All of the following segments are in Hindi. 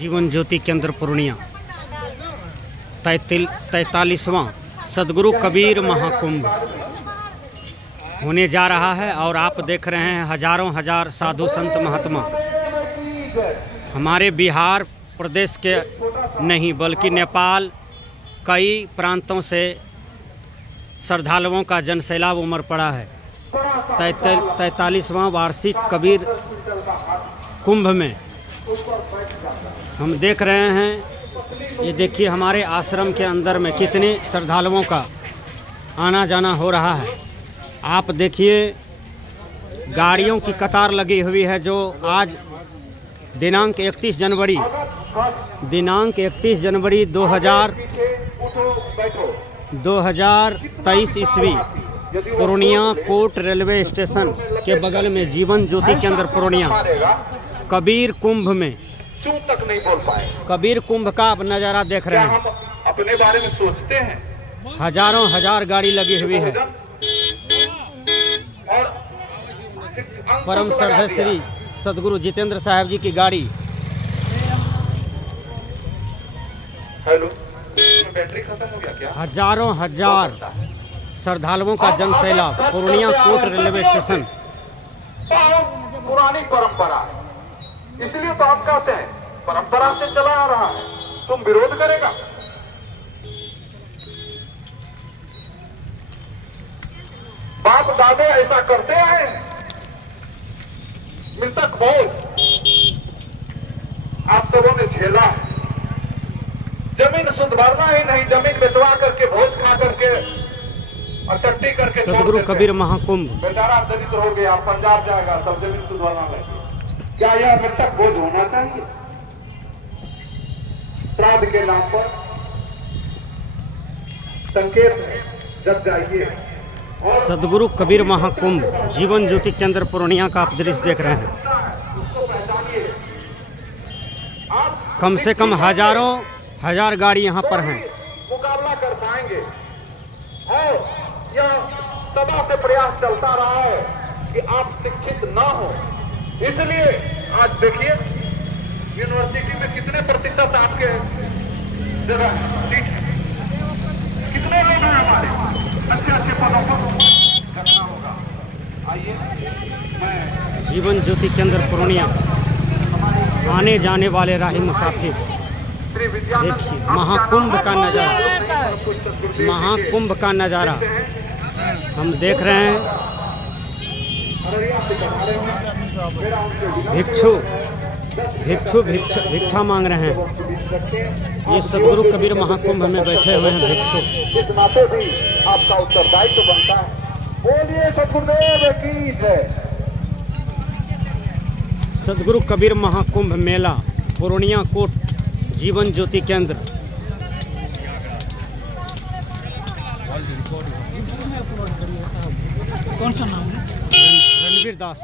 जीवन ज्योति केंद्र पूर्णिया 43वां सदगुरु कबीर महाकुंभ होने जा रहा है और आप देख रहे हैं हजारों हजार साधु संत महात्मा हमारे बिहार प्रदेश के नहीं बल्कि नेपाल कई प्रांतों से श्रद्धालुओं का जनसैलाब उमड़ पड़ा है। 43वां वार्षिक कबीर कुंभ में हम देख रहे हैं, ये देखिए हमारे आश्रम के अंदर में कितने श्रद्धालुओं का आना जाना हो रहा है। आप देखिए गाड़ियों की कतार लगी हुई है जो आज दिनांक 31 जनवरी 2023 ईस्वी पूर्णिया कोट रेलवे स्टेशन के बगल में जीवन ज्योति केंद्र पूर्णिया कबीर कुंभ में तक नहीं बोल पाए। कबीर कुंभ का आप नज़ारा देख रहे हैं। हम अपने बारे में सोचते हैं। हजारों हजार गाड़ी लगी हुई है। और परम श्रद्धेय श्री सदगुरु जितेंद्र साहब जी की गाड़ी। हेलो, बैटरी खत्म हो गया क्या? हजारों हजार श्रद्धालुओं का जनसैलाब पूर्णिया कोट रेलवे स्टेशन। पुरानी परंपरा, इसलिए तो हम कहते हैं परंपरा से चला आ रहा है, तुम विरोध करेगा? बाप दादे ऐसा करते आए हैं। मृतक भोज आप सबों ने झेला है। जमीन शुद्ध भरना ही नहीं, जमीन बेचवा करके भोज खा करके और टट्टी करके सदगुरु कबीर महाकुंभ बेचारा दरिद्र हो गया, पंजाब जाएगा, सब जमीन शुद्ध भरना लगे। क्या यह मृतक बोझ होना चाहिए? श्राद्ध के नाम पर संकेत है, जब जाइए। सदगुरु कबीर महाकुंभ जीवन ज्योति केंद्र पूर्णिया का आप दृश्य देख रहे हैं। कम से कम हजारों हजार गाड़ी यहाँ पर हैं। मुकाबला कर पाएंगे और यह सदा से प्रयास चलता रहा है कि आप शिक्षित ना हो। इसलिए आज देखिए यूनिवर्सिटी में कितने प्रतिशत आपके जगह सीट है, कितने लोग हैं हमारे अच्छे अच्छे पदों पर करना होगा। आइए मैं जीवन ज्योति केंद्र पूर्णिया आने जाने वाले राही मुसाफिर देखिए महाकुंभ का नज़ारा, महाकुंभ का नज़ारा हम देख रहे हैं। भिक्षा मांग रहे हैं। ये सदगुरु कबीर महाकुंभ में बैठे हुए हैं भिक्षु। इस नाते भी आपका उत्तरदायित्व बनता है। बोलिए सदगुरुदेव की जय। सदगुरु कबीर महाकुंभ मेला पूर्णिया कोट जीवन ज्योति केंद्र। कौन सा नाम है? रणवीर दास।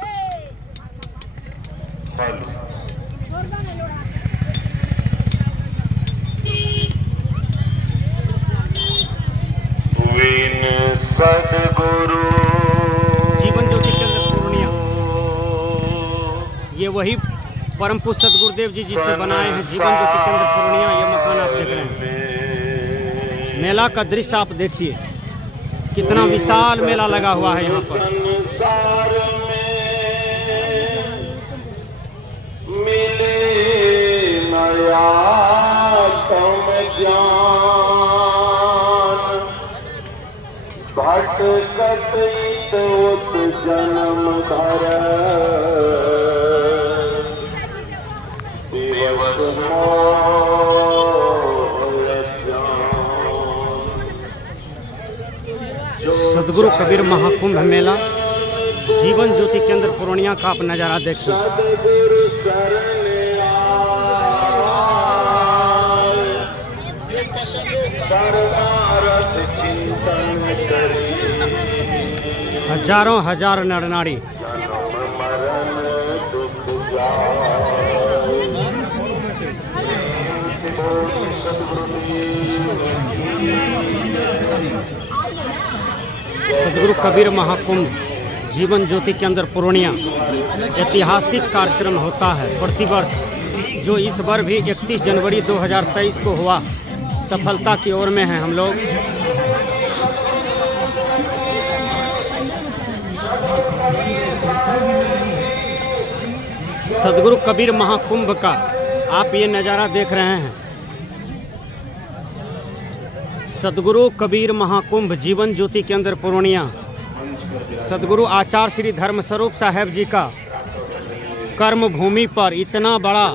सदगुरु जीवन ज्योति केंद्र पूर्णिया, ये वही परम पूज्य सदगुरुदेव जी जिसे बनाए हैं जीवन ज्योति केंद्र पूर्णिया। ये मकान आप देख रहे हैं। मेला का दृश्य आप देखिए, कितना विशाल मेला लगा हुआ है यहाँ पर। मिले नया तम ज्ञान भटकत तोत जन्म धर दिवस सदगुरु कबीर महाकुंभ मेला जीवन ज्योति केंद्र पूर्णिया का आप नज़ारा देखिए। हजारों हजार नर नारी सदगुरु कबीर महाकुंभ जीवन ज्योति केंद्र पूर्णिया ऐतिहासिक कार्यक्रम होता है प्रतिवर्ष जो इस बार भी 31 जनवरी 2023 को हुआ, सफलता की ओर में हैं हम लोग। सदगुरु कबीर महाकुंभ का आप ये नज़ारा देख रहे हैं। सदगुरु कबीर महाकुंभ जीवन ज्योति केंद्र पूर्णिया, सदगुरु आचार्य श्री धर्मस्वरूप साहेब जी का कर्म भूमि पर इतना बड़ा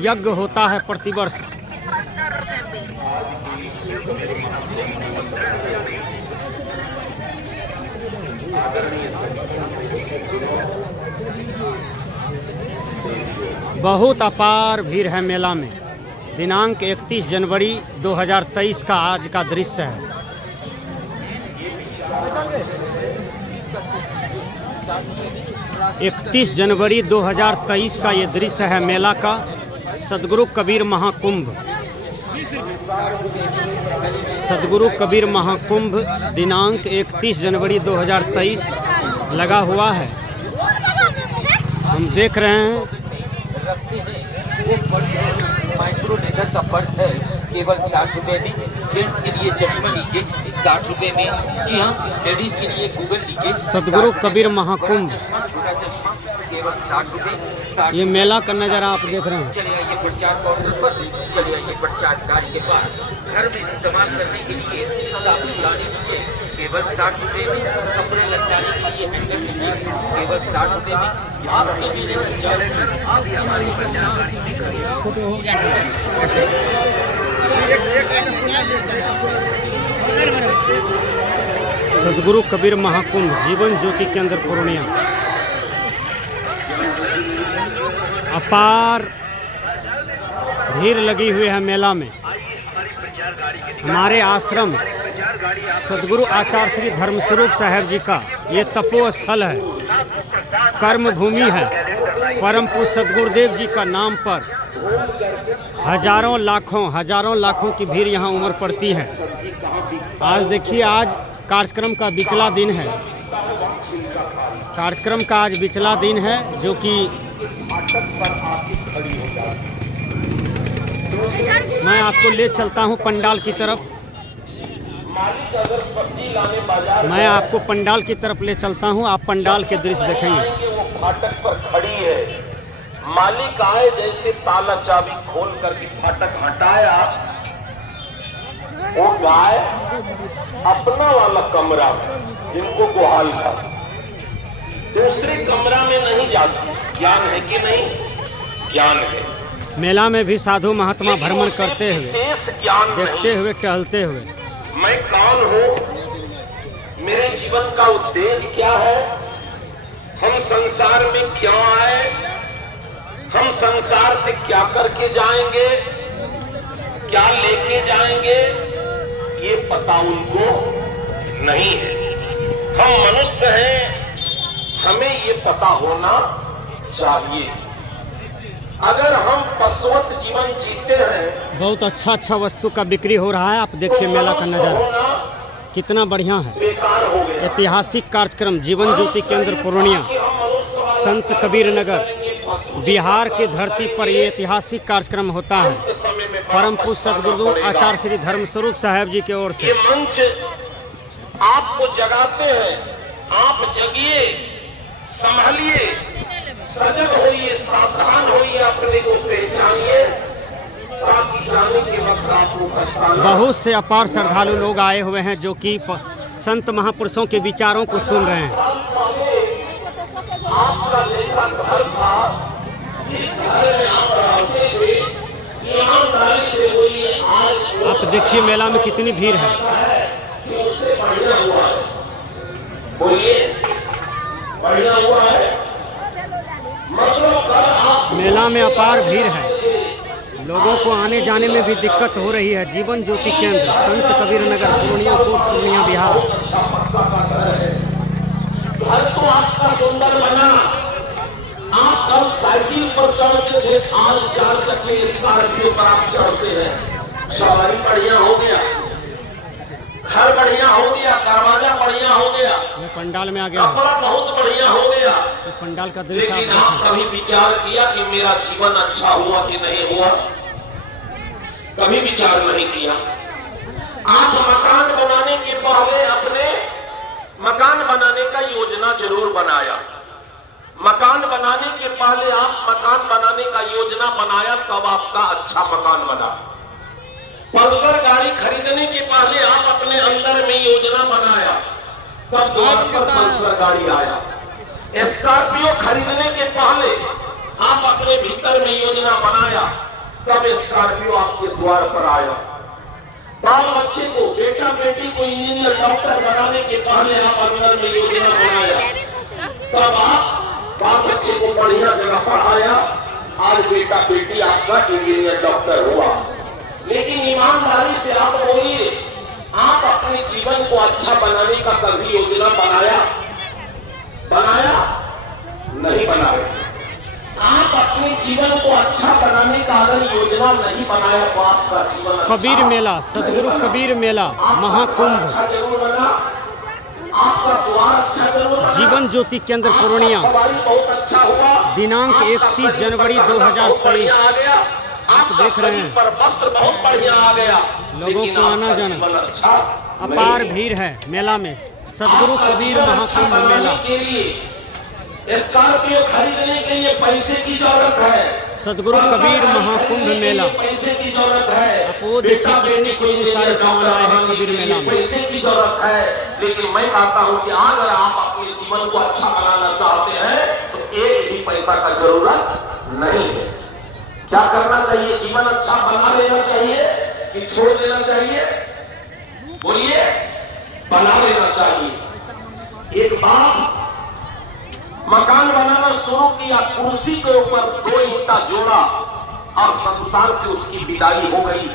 यज्ञ होता है प्रतिवर्ष। बहुत अपार भीड़ है मेला में। दिनांक 31 जनवरी 2023 का आज का दृश्य है। इकतीस जनवरी 2023 का ये दृश्य है मेला का, सदगुरु कबीर महाकुंभ। सदगुरु कबीर महाकुंभ दिनांक 31 जनवरी 2023 लगा हुआ है। हम देख रहे हैं। माइक्रो लेटर का पर्स है केवल 60 रुपये में। जेंट्स के लिए चश्मा लीजिए 60 रुपये में। जी हाँ, लेडीज के लिए गूगल लीजिए। सदगुरु कबीर महाकुंभ, छोटा चश्मा केवल 60 रुपये। ये मेला का नज़ारा आप देख रहे हैं। चले आइए प्रचार काउंटर पर, चले आइए प्रचार गाड़ी के पास। घर में इस्तेमाल करने के लिए साबुन लाने लीजिए केवल 60 रुपये में। कपड़े लटकाने के लिए हैंगर लीजिए केवल 60 रुपये में। आप टीवी नहीं चाहते, आप हमारी प्रचार सदगुरु कबीर महाकुंभ जीवन ज्योति केंद्र पूर्णिया। अपार भीड़ लगी हुई है मेला में। हमारे आश्रम सदगुरु आचार्य श्री धर्मस्वरूप साहेब जी का ये तपो स्थल है, कर्म भूमि है। परम पूज्य सदगुरुदेव जी का नाम पर हजारों लाखों की भीड़ यहाँ उमड़ पड़ती है। आज देखिए, आज कार्यक्रम का बिचला दिन है। कार्यक्रम का आज बिचला दिन है, जो कि मैं आपको ले चलता हूँ पंडाल की तरफ। मैं आपको पंडाल की तरफ ले चलता हूँ, आप पंडाल के दृश्य देखेंगे। फाटक पर खड़ी है, मालिक आए जैसे ताला चाबी खोल करके फाटक हटाया। वो गाय अपना वाला कमरा में, जिनको गुहाल था, दूसरे कमरा में नहीं जाती। ज्ञान है कि नहीं? ज्ञान है। मेला में भी साधु महात्मा भ्रमण करते हुए, ज्ञान देखते हुए, टहलते हुए। मैं कौन हूँ, मेरे जीवन का उद्देश्य क्या है, हम संसार में क्यों आए, हम संसार से क्या करके जाएंगे, क्या लेके जाएंगे, ये पता उनको नहीं है। हम मनुष्य हैं, हमें ये पता होना चाहिए। अगर हम पशुवत जीवन जीते हैं। बहुत अच्छा वस्तु का बिक्री हो रहा है। आप देखिए मेला का नज़ारा कितना बढ़िया है। ऐतिहासिक कार्यक्रम जीवन ज्योति केंद्र पूर्णिया, संत कबीर नगर, बिहार की धरती पर ये ऐतिहासिक कार्यक्रम होता है। परम पूज्य सदगुरु आचार्य श्री धर्मस्वरूप साहेब जी की ओर से। ये मंच आपको जगाते हैं, आप जगिए, संभालिए, सजग होइए, सावधान होइए, अपने को पहचानिए, ताकि जाने के वक्त आपको बहुत से अपार श्रद्धालु लोग आए हुए हैं, जो कि संत महापुरुषों के विचारों को सुन रहे हैं। आपका जैसा घर था, जिस घर में आप रहते थे, ईमानदारी से बोलिए, आज आप देखिए मेला में कितनी भीड़ है। उससे बढ़िया हुआ है, बोलिए बढ़िया हुआ है। मेला में अपार भीड़ है, लोगों को आने जाने में भी दिक्कत हो रही है। जीवन ज्योति केंद्र, संत कबीर नगर, पूर्णिया बिहार। घर तो आपका सुंदर बना, आप कब साइकिल पर चढ़ते थे, आज 4 चक्के साइकिल पर आप चढ़ते हैं, सवारी बढ़िया हो गया। घर बढ़िया हो गया, दरवाजा बढ़िया हो गया, मैं पंडाल में आ गया हूँ। कपड़ा बहुत बढ़िया हो गया, ये पंडाल का दृश्य आप लेकिन आप देखें। कभी विचार किया कि मेरा जीवन अच्छा हुआ कि नहीं हुआ? कभी विचार नहीं किया। आप मकान बनाने के पहले अपने मकान बनाने का योजना जरूर बनाया। मकान बनाने के पहले आप मकान बनाने का योजना बनाया, तब आपका अच्छा मकान बना। पल्सर गाड़ी खरीदने के पहले आप अपने अंदर में योजना बनाया, तब द्वार पर पल्सर गाड़ी आया। स्कॉर्पियो खरीदने के पहले आप अपने भीतर में योजना बनाया, तब स्कॉर्पियो आपके द्वार पर आया। बाल बच्चे को, बेटा बेटी को इंजीनियर डॉक्टर बनाने के पहले आप अंदर में योजना बनाया, तब आप बाल बच्चे को बढ़िया जगह पढ़ाया, आज बेटा बेटी आपका इंजीनियर डॉक्टर हुआ। लेकिन ईमानदारी से आप बोलिए, आप अपने जीवन को अच्छा बनाने का कभी योजना बनाया? नहीं बनाया। आप अपने जीवन को अच्छा बनाने का अगर योजना नहीं बनाया तो आपका जीवन कबीर मेला, सदगुरु कबीर मेला महाकुंभ, अच्छा जरूर बना, आपका द्वार अच्छा जरूर बना, जीवन ज्योति केंद्र पूर्णिया, सवारी बहुत अच्छा हुआ, दिनांक आपका 31 जनवरी 2023। आ गया, आप देख रहे हैं पर वस्त्र बहुत बढ़िया आ गया, लोगों को आना जाना, अपार भीड़ है मेला में। सदगुरु कबीर महाकुंभ मेला, स्कॉर्पियो खरीदने के लिए पैसे की जरूरत है। सदगुरु कबीर महाकुंभ मेला, पैसे की जरूरत है। आप वो देखिए कितने सारे सामान आए हैं कबीर मेला में। पैसे की जरूरत है, लेकिन मैं कहता हूँ कि अगर आप अपने जीवन को अच्छा बनाना चाहते हैं तो एक भी पैसा का जरूरत नहीं है। क्या करना चाहिए? जीवन अच्छा बना लेना चाहिए कि छोड़ देना चाहिए? बोलिए, बना लेना चाहिए। एक बाप मकान बनाना शुरू किया, कुर्सी के ऊपर 2 ईंटा जोड़ा और संसार से उसकी विदाई हो गई।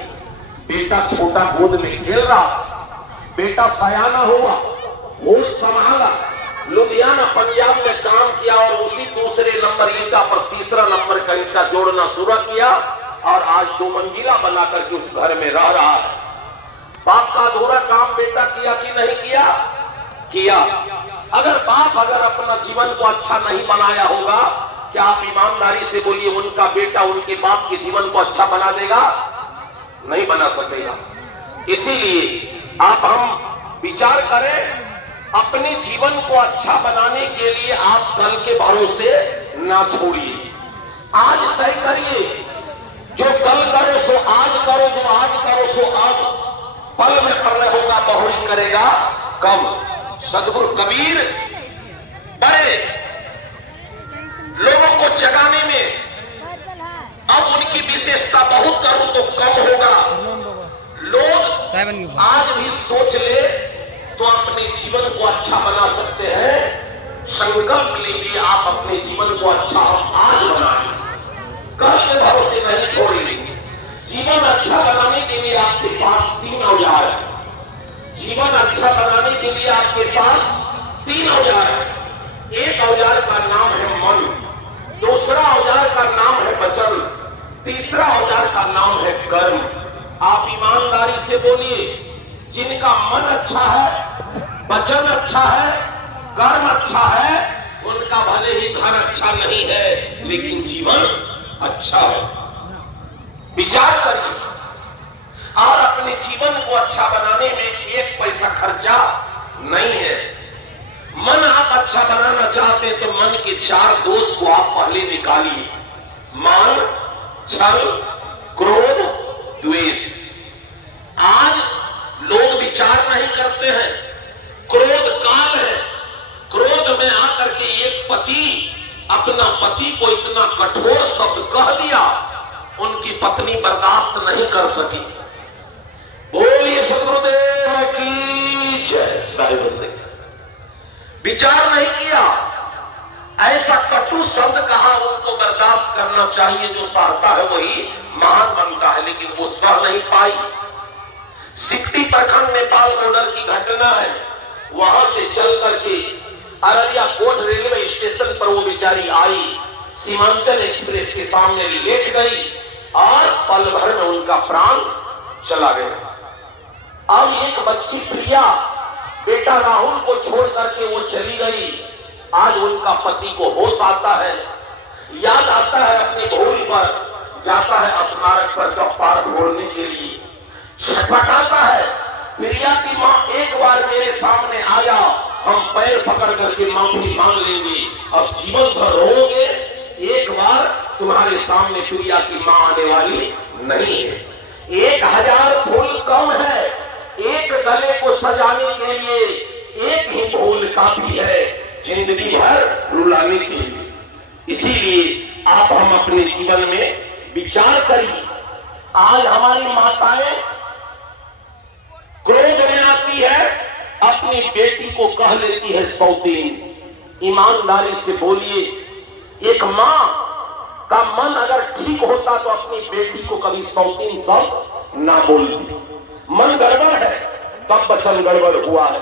बेटा छोटा गोद में खेल रहा, बेटा सयाना हुआ, होश संभाला, लुधियाना पंजाब में काम किया और उसी दूसरे नंबर ईंटा पर तीसरा नंबर का ईंटा जोड़ना शुरू किया और आज 2 मंजिला बना करके उस घर में रह रहा है। बाप का अधूरा काम बेटा किया कि नहीं किया? किया। अगर बाप अपना जीवन को अच्छा नहीं बनाया होगा, क्या आप ईमानदारी से बोलिए उनका बेटा उनके बाप के जीवन को अच्छा बना देगा? नहीं बना सकेगा। इसीलिए आप हम विचार करें, अपने जीवन को अच्छा बनाने के लिए आप कल के भरोसे ना छोड़िए। आज तय करिए, जो कल करो सो आज करो, जो आज करो सो आज। पल में प्रलय होगा, बहुरी करेगा कम। सदगुरु कबीर बड़े लोगों को जगाने में, अब उनकी विशेषता बहुत करूं तो कम होगा। लोग आज भी सोच ले तो अपने जीवन को अच्छा बना सकते हैं। संकल्प लीजिए, आप अपने जीवन को अच्छा आज बनाएं, कल के भरोसे नहीं छोड़ेंगे। जीवन अच्छा बनाने के लिए आपके पास 3 औजार है। जीवन अच्छा बनाने के लिए आपके पास 3 औजार है। एक औजार का नाम है मन, दूसरा औजार का नाम है वचन, तीसरा औजार का नाम है कर्म। आप ईमानदारी से बोलिए, जिनका मन अच्छा है, वचन अच्छा है, कर्म अच्छा है, उनका भले ही घर अच्छा नहीं है लेकिन जीवन अच्छा है। विचार करिए और अपने जीवन को अच्छा बनाने में 1 पैसा खर्चा नहीं है। मन आप अच्छा बनाना चाहते हैं तो मन के 4 दोष को आप पहले निकालिए। मान, छल, क्रोध, द्वेष। आज लोग विचार नहीं करते हैं। क्रोध काल है। क्रोध में आकर के एक पति अपना पति को इतना कठोर शब्द कह दिया, उनकी पत्नी बर्दाश्त नहीं कर सकी। बोलिए सदगुरुदेव की जय। विचार नहीं किया, ऐसा कटु शब्द कहा, उनको बर्दाश्त करना चाहिए। जो सहता है वही महान बनता है, लेकिन वो सह नहीं पाई। सिकटी प्रखंड नेपाल बॉर्डर की घटना है। वहां से चल करके अररिया कोट रेलवे स्टेशन पर वो बेचारी आई, सीमांचल एक्सप्रेस के सामने लेट गई और पल भर में उनका प्राण चला गया। अब एक बच्ची प्रिया बेटा राहुल को छोड़ करके वो चली गई। आज उनका पति को होश आता है, याद आता है अपनी भूल पर, जाता है स्मारक पर कप्पार छोड़ने के लिए, छटपटाता है, प्रिया की माँ एक बार मेरे सामने आ जाओ, हम पैर पकड़ करके माफी मांग लेंगे, अब जीवन भर रोओगे, एक बार तुम्हारे सामने प्रिया की माँ आने वाली नहीं है। 1000 फूल कम है, एक गले को सजाने के लिए एक ही फूल काफी है जिंदगी भर रुलाने के लिए। इसीलिए आप हम अपने जीवन में विचार करिए। आज हमारी माताएं क्रोध में आती है, अपनी बेटी को कह लेती है सौतीन। ईमानदारी से बोलिए, एक माँ का मन अगर ठीक होता तो अपनी बेटी को कभी सौतीन शब्द ना बोलती। मन गड़बड़ है तब वचन गड़बड़ हुआ है।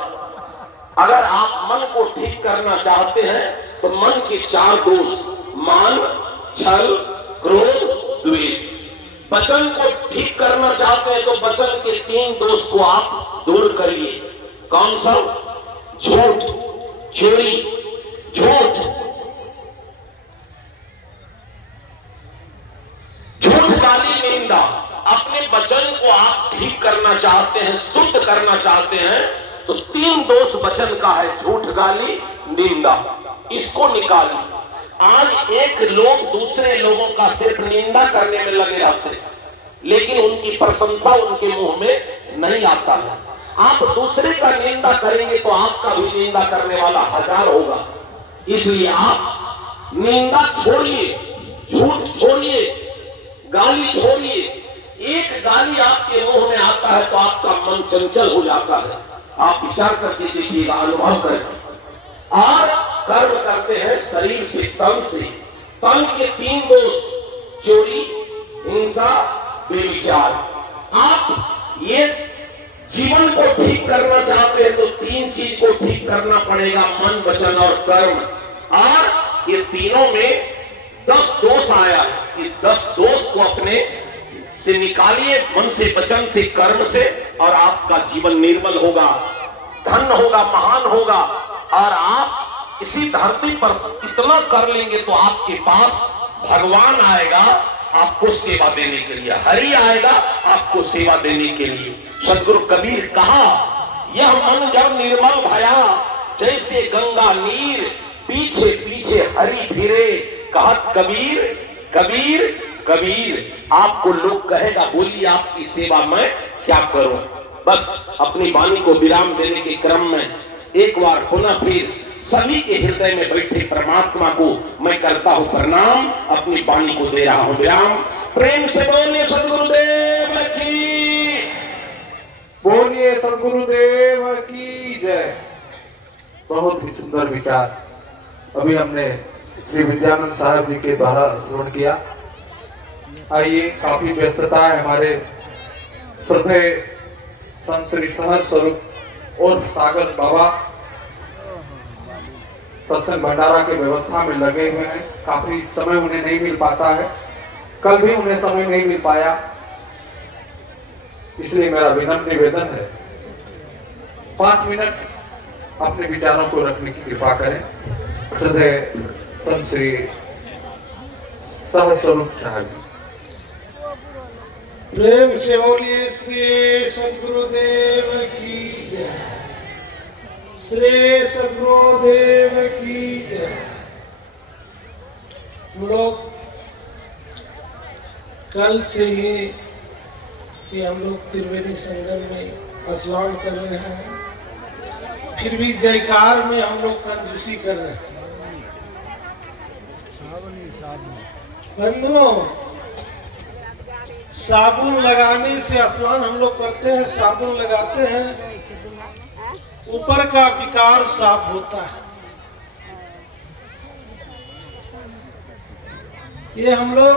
अगर आप मन को ठीक करना चाहते हैं तो मन के 4 दोष, मान, छल, क्रोध, द्वेष। वचन को ठीक करना चाहते हैं तो वचन के 3 दोष को आप दूर करिए। कौन सा? झूठ, चोरी, झूठ, गाली, निंदा। अपने वचन को आप ठीक करना चाहते हैं, शुद्ध करना चाहते हैं तो 3 दोष वचन का है, झूठ, गाली, निंदा। इसको निकालिए। आज एक लोग दूसरे लोगों का सिर्फ निंदा करने में लगे रहते हैं, लेकिन उनकी प्रशंसा उनके मुंह में नहीं आता है। आप दूसरे का निंदा करेंगे तो आपका भी निंदा करने वाला 1000 होगा। इसलिए आप निंदा छोड़िए, झूठ छोड़िए, गाली छोड़िए। एक गाली आपके मुंह में आता है तो आपका मन चंचल हो जाता है। आप विचार करके देखिएगा, अनुभव करके। और कर्म करते हैं शरीर से, तन से। तन के 3 दोष, चोरी, हिंसा, बेविचार। आप ये जीवन को ठीक करना चाहते हैं तो 3 चीज को ठीक करना पड़ेगा, मन, वचन और कर्म। और ये तीनों में 10 दोष आया है। इस 10 दोष को अपने से निकालिए, मन से, वचन से, कर्म से, और आपका जीवन निर्मल होगा, धन होगा, महान होगा। और आप इसी धरती पर इतना कर लेंगे तो आपके पास भगवान आएगा आपको सेवा देने के लिए, हरि आएगा आपको सेवा देने के लिए। सदगुरु कबीर कहा, यह मन जब निर्मल भया, जैसे गंगा नीर, पीछे पीछे हरि फिरे। कहत कबीर, कबीर, कबीर। आपको लोग कहेगा, बोलिए आपकी सेवा मैं क्या करूं। बस अपनी वाणी को विराम देने के क्रम में एक बार पुनः फिर सभी के हृदय में बैठे परमात्मा को मैं करता हूं प्रणाम, अपनी वाणी को दे रहा हूं विराम। प्रेम से बोलिए सदगुरुदेव की, बोलिए सदगुरुदेव की जय। बहुत ही सुंदर विचार अभी हमने श्री विद्यानंद साहब जी के द्वारा श्रवण किया। आइए, काफी व्यस्तता है हमारे श्रद्धेय संत श्री सहज स्वरूप और सागर बाबा सत्संग भंडारा के व्यवस्था में लगे हुए हैं। काफी समय उन्हें नहीं मिल पाता है, कल भी उन्हें समय नहीं मिल पाया, इसलिए मेरा विनम्र निवेदन है 5 मिनट अपने विचारों को रखने की कृपा करें। श्रद्धेय संत श्री सहज स्वरूप साहब जी। प्रेम से बोलिए श्री सद्गुरुदेव की जय, श्री सद्गुरुदेव की जय। हम लोग कल से ही कि हम लोग त्रिवेणी संगम में स्नान कर रहे हैं, फिर भी जयकार में हम लोग कंजूसी कर रहे हैं। बंधुओं, साबुन लगाने से स्नान हम लोग करते हैं, साबुन लगाते हैं, ऊपर का विकार साफ होता है। ये हम लोग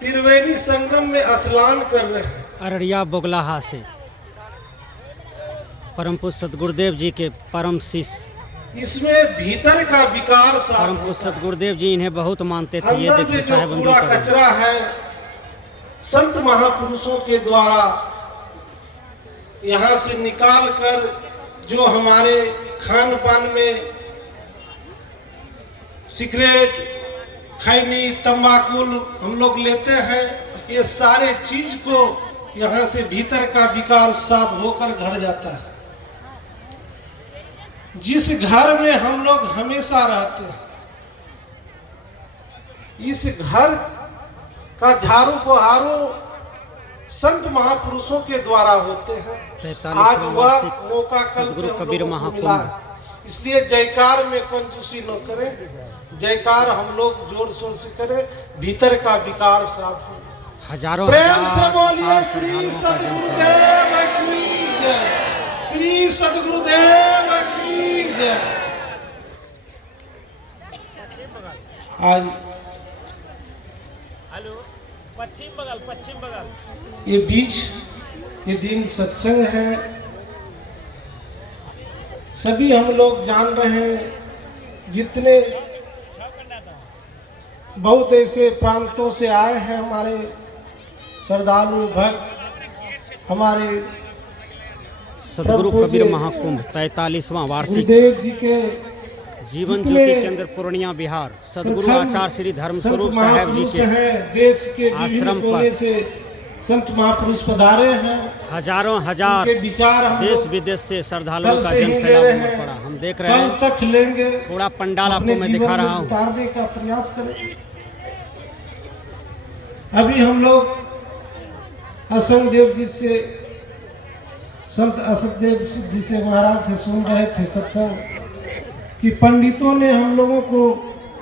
त्रिवेणी संगम में स्नान कर रहे हैं। अररिया बोगलाहा से परम पूज्य सदगुरुदेव जी के परम शिष्य, इसमें भीतर का विकार साफ परम पूज्य होता है। सदगुरुदेव जी इन्हें बहुत मानते थे। ये अंदर देखिए में जो साहेब पूरा कचरा है, संत महापुरुषों के द्वारा यहाँ से निकाल कर जो हमारे खान पान में सिगरेट, खैनी, तंबाकू हम लोग लेते हैं, ये सारे चीज को यहाँ से भीतर का विकार साफ होकर घर जाता है। जिस घर में हम लोग हमेशा रहते हैं, इस घर का झाड़ू बहारू संत महापुरुषों के द्वारा होते हैं। आज वह मौका कल से कबीर हम लोगों को महाकुंभ। मिला है, इसलिए जयकार में कंजूसी न करें, जयकार हम लोग जोर शोर से करें, भीतर का विकार साफ हो। हजारों प्रेम से हजार बोलिए आर श्री श्रद्धालुओं का जन्म सदगुरुदेव की जय, श्री सदगुरुदेव की जय। आज पश्चिम बगल ये बीच के दिन सत्संग है, सभी हम लोग जान रहे हैं, जितने बहुत ऐसे प्रांतों से आए हैं हमारे श्रद्धालु भक्त, हमारे सदगुरु प्रभु कबीर जी, महाकुंभ 43वां वार्षिक गुरुदेव जी के जीवन जितने ज्योति केंद्र पूर्णिया बिहार सदगुरु प्रखर आचार्य श्री धर्म संत स्वरूप साहेब जी महापुरुष के हैं, देश के विभिन्न आश्रम कोने पर से संत महापुरुष पधारे हैं। हजारों हजार उनके विचार हम देश लोग विदेश से श्रद्धालुओं कल का से ही जन ले सैलाब रहे उमड़ हैं, पड़ा। हम देख रहे कल हैं तक लेंगे, पूरा पंडाल अपने आपको मैं जीवन दिखा में रहा हूँ। उतारने का प्रयास करें। अभी हम लोग असंग देव जी से, संत असंग देव जी से महाराज से सुन रहे थे सत्संग कि पंडितों ने हम लोगों को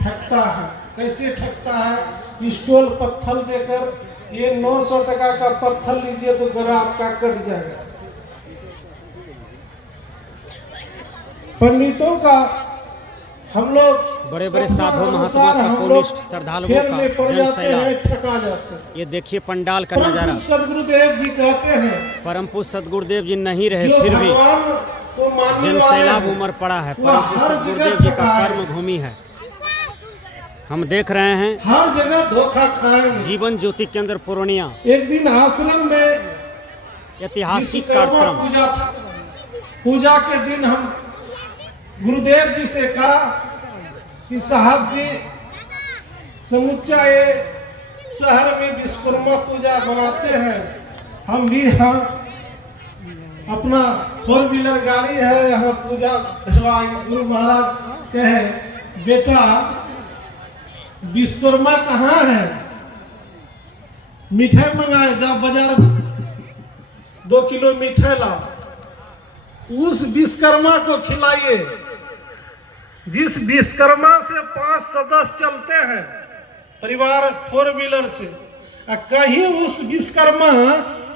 ठगता है। कैसे ठगता है? स्टोल पत्थर देकर, ये 900 टका का पत्थर लीजिए तो गला आपका कट जाएगा। पंडितों का हम लोग बड़े बड़े कथा साधु महात्मा अनुसार हम कम्युनिस्ट लोग श्रद्धालुओं खेल का में पड़ जन जाते हैं, सैलाब। ठगा जाते हैं। ये देखिए पंडाल का परंतु नजारा। सदगुरुदेव जी कहते हैं, परम पूज्य सदगुरुदेव जी नहीं रहे जो फिर भी भगवान को मानने जन वाले सैलाब हैं, उमड़ पड़ा है। वो परम हर पूज्य जगह सदगुरुदेव जी का ठगा है। कर्म भूमि है। हम देख रहे हैं हर जगह धोखा खाएंगे। जीवन ज्योति केंद्र पूर्णिया एक दिन आश्रम में ऐतिहासिक विश्वकर्मा कार्यक्रम। पूजा था। पूजा के दिन हम गुरुदेव जी से कहा कि साहब जी, समुच्चा ये शहर में विश्वकर्मा पूजा मनाते हैं, हम भी यहाँ अपना 4 व्हीलर गाड़ी है, यहाँ पूजा करवाएंगे। गुरु महाराज कहे, बेटा विश्वकर्मा कहाँ है? मिठाई मंगाए, जाओ बाजार 2 किलो मिठाई लाओ, उस विश्वकर्मा को खिलाइए जिस विश्वकर्मा से 5 सदस्य चलते हैं परिवार 4 व्हीलर से। कहीं उस विश्वकर्मा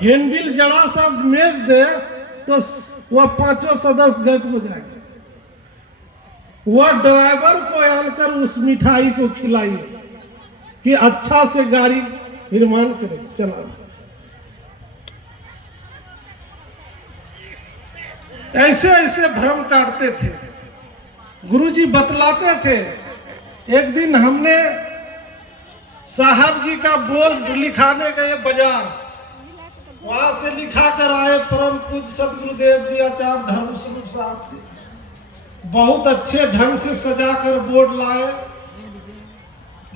हैंडबिल जड़ा सा मेज दे तो वह 5 सदस्य गायब हो जाएंगे। वह ड्राइवर को आनकर उस मिठाई को खिलाइए कि अच्छा से गाड़ी निर्माण करे, चला। ऐसे ऐसे भ्रम काटते थे। गुरुजी बतलाते थे। एक दिन हमने साहब जी का बोर्ड लिखाने गए बाजार, वहां से लिखा कर आए परम पूज्य सदगुरुदेव जी आचार्य धर्म स्वरूप साहब जी। बहुत अच्छे ढंग से सजा कर बोर्ड लाए।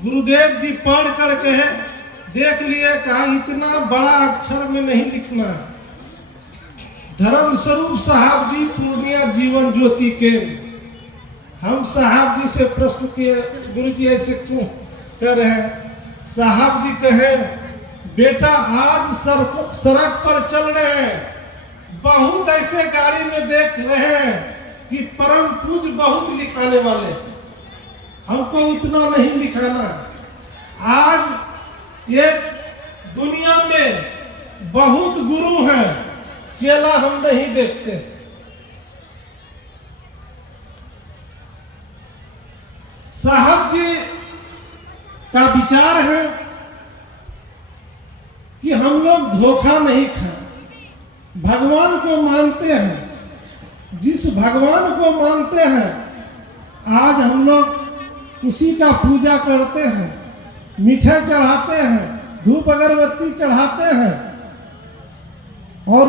गुरुदेव जी पढ़ कर कहे, देख लिए, कहा इतना बड़ा अक्षर में नहीं लिखना है। धर्म स्वरूप साहब जी पूर्णिया जीवन ज्योति के। हम साहब जी से प्रश्न किए, गुरु जी ऐसे क्यों कर रहे हैं? साहब जी कहे, बेटा आज सड़क पर चल रहे हैं, बहुत ऐसे गाड़ी में देख रहे हैं कि परम पूज्य बहुत लिखाने वाले हैं, हमको उतना नहीं लिखाना है। आज ये दुनिया में बहुत गुरु हैं, चेला हम नहीं देखते। साहब जी का विचार है कि हम लोग धोखा नहीं खाएं, भगवान को मानते हैं। जिस भगवान को मानते हैं, आज हम लोग उसी का पूजा करते हैं, मिठाई चढ़ाते हैं, धूप अगरबत्ती चढ़ाते हैं। और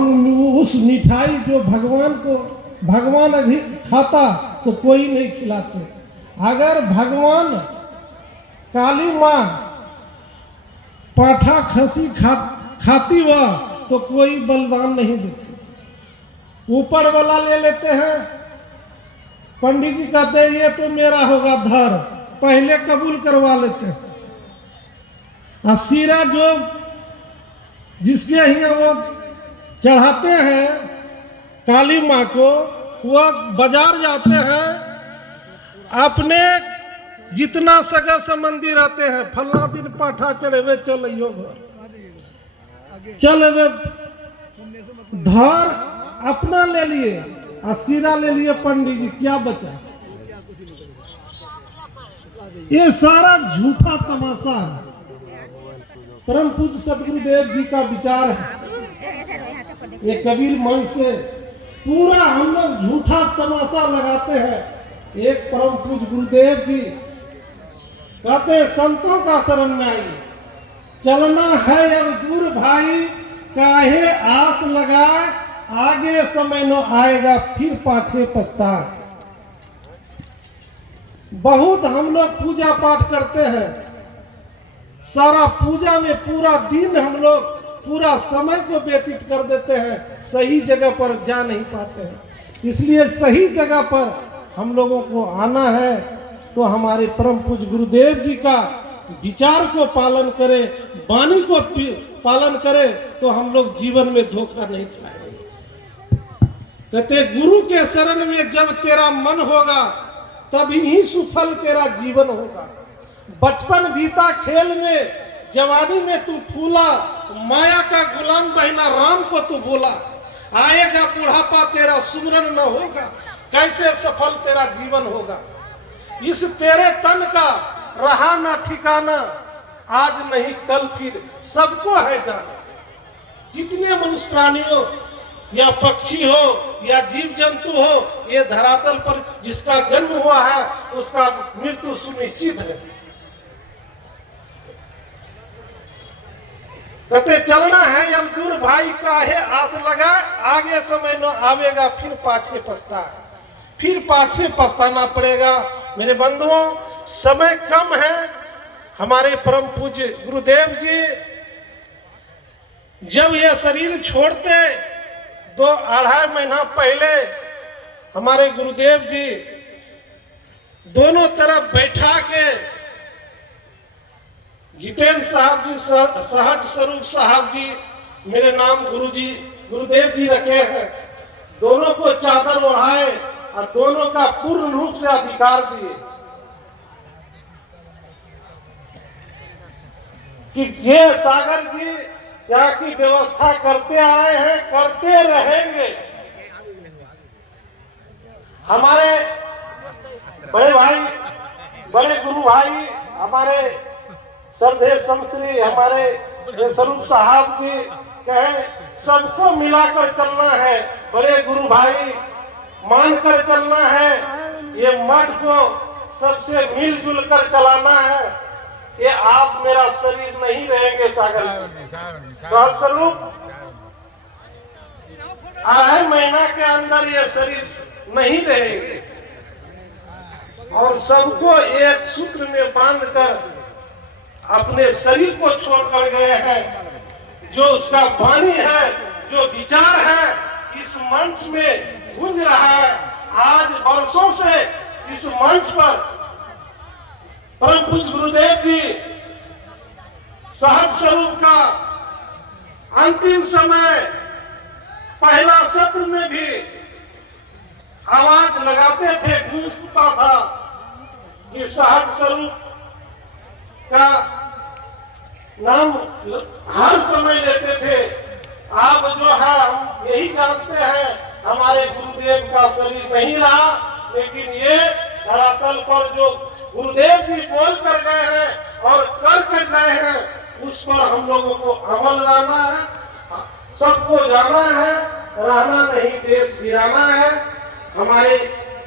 उस मिठाई जो भगवान अधिक खाता तो कोई नहीं खिलाते। अगर भगवान काली माँ पाठा खसी खाती हुआ तो कोई बलिदान नहीं देते। ऊपर वाला ले लेते हैं, पंडित जी कहते हैं ये तो मेरा होगा धर, पहले कबूल करवा लेते हैं। सीरा जो जिसके यहाँ वो चढ़ाते हैं काली माँ को, वह बाजार जाते हैं, अपने जितना सगा संबंधी रहते हैं, फलना दिन पाठा चढ़ेवे चलियो चलेवे, धर अपना ले लिए और सीरा ले लिए पंडित जी, क्या बचा? ये सारा झूठा तमाशा है। परम पूज्य सदगुरुदेव जी का विचार है, ये कबीर मन से पूरा हम लोग झूठा तमाशा लगाते हैं। एक परम पूज्य गुरुदेव जी कहते हैं संतों का शरण में आइए, चलना है अब दूर भाई, काहे आस लगाए, आगे समय न आएगा फिर पाछे पछताए। बहुत हम लोग पूजा पाठ करते हैं, सारा पूजा में पूरा दिन हम लोग पूरा समय को व्यतीत कर देते हैं, सही जगह पर जा नहीं पाते हैं। इसलिए सही जगह पर हम लोगों को आना है तो हमारे परम पूज्य गुरुदेव जी का विचार को पालन करें, वाणी को पालन करें तो हम लोग जीवन में धोखा नहीं खाएंगे। कहते गुरु के शरण में जब तेरा मन होगा तभी ही सुफल तेरा जीवन होगा। बचपन बीता खेल में, जवानी में तू फूला, माया का गुलाम बहिना राम को तू भूला। आएगा बुढ़ापा तेरा सुमरन न होगा, कैसे सफल तेरा जीवन होगा। इस तेरे तन का रहा ना ठिकाना, आज नहीं कल फिर सबको है जाना। जितने मनुष्य प्राणियों या पक्षी हो या जीव जंतु हो, ये धरातल पर जिसका जन्म हुआ है उसका मृत्यु सुनिश्चित है। कहते चलना है हम दूर भाई, काहे आस लगा, आगे समय न आवेगा फिर पाछे पछता, फिर पाछे पछताना पड़ेगा। मेरे बंधुओं, समय कम है। हमारे परम पूज्य गुरुदेव जी जब यह शरीर छोड़ते 2-2.5 महीना पहले हमारे गुरुदेव जी दोनों तरफ बैठा के जितेंद्र साहब जी, सहज स्वरूप साहब जी, मेरे नाम गुरुदेव जी रखे हैं, दोनों को चादर ओढ़ाए और दोनों का पूर्ण रूप से अधिकार दिए कि जे सागर जी क्या की व्यवस्था करते आए हैं, करते रहेंगे। हमारे बड़े भाई, बड़े गुरु भाई, हमारे श्रद्धेय श्री हमारे स्वरूप साहब जी कहे सबको मिलाकर चलना है, बड़े गुरु भाई मानकर चलना है, ये मठ को सबसे मिलजुल कर चलाना है। ये आप मेरा शरीर नहीं रहेंगे सागर स्वरूप, 2.5 महीना के अंदर ये शरीर नहीं रहेंगे और सबको एक सूत्र में बांधकर अपने शरीर को छोड़कर गए हैं। जो उसका वाणी है, जो विचार है, इस मंच में गूंज रहा है। आज वर्षों से इस मंच पर परम पूज्य गुरुदेव जी सहज स्वरूप का अंतिम समय पहला सत्र में भी आवाज लगाते थे, गूंजता था कि सहज स्वरूप का नाम हर समय लेते थे। आप जो है हम यही जानते हैं हमारे गुरुदेव का शरीर नहीं रहा, लेकिन ये धरातल पर जो गुरुदेव जी बोल कर गए हैं और कर कर गए हैं उस पर हम लोगों को अमल लाना है, सबको जाना है, रहना नहीं देश गिराना है। हमारे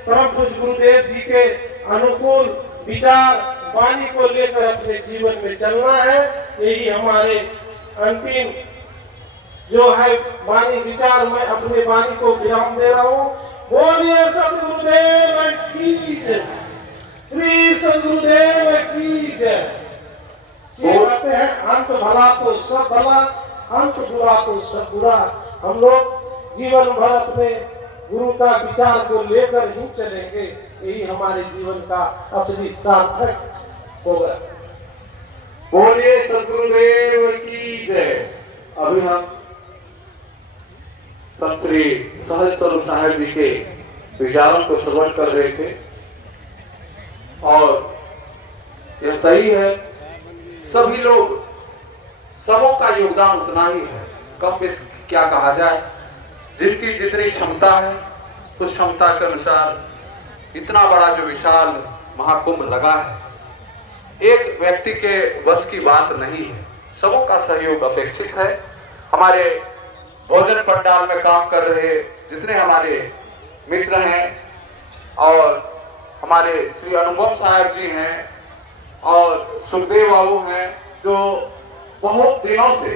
परम पूज्य गुरुदेव जी के अनुकूल विचार वाणी को लेकर अपने जीवन में चलना है। यही हमारे अंतिम जो है वाणी विचार में अपनी वाणी को विराम दे रहा हूँ। बोलिए सदगुरुदेव की जय, श्री सदगुरुदेव की जय। ये कहते हैं अंत भला तो सब भला, अंत बुरा तो सब बुरा। हम लोग जीवन भर अपने गुरु का विचार को लेकर ही चलेंगे, यही हमारे जीवन का असली सार्थक होगा। बोलिए सदगुरुदेव की जय। अभी हम संत श्री सहज स्वरूप साहेब जी के विचारों को श्रवण कर रहे थे और यह सही है, सभी लोग, सबों का योगदान उतना ही है, कम बेस क्या कहा जाए। जिसकी जितनी क्षमता है उस क्षमता के अनुसार इतना बड़ा जो विशाल महाकुंभ लगा है, एक व्यक्ति के बस की बात नहीं है, सबों का सहयोग अपेक्षित है। हमारे भोजन पंडाल में काम कर रहे जितने हमारे मित्र हैं और हमारे श्री अनुभव साहब जी हैं और सुखदेव बाबू हैं, जो बहुत दिनों से,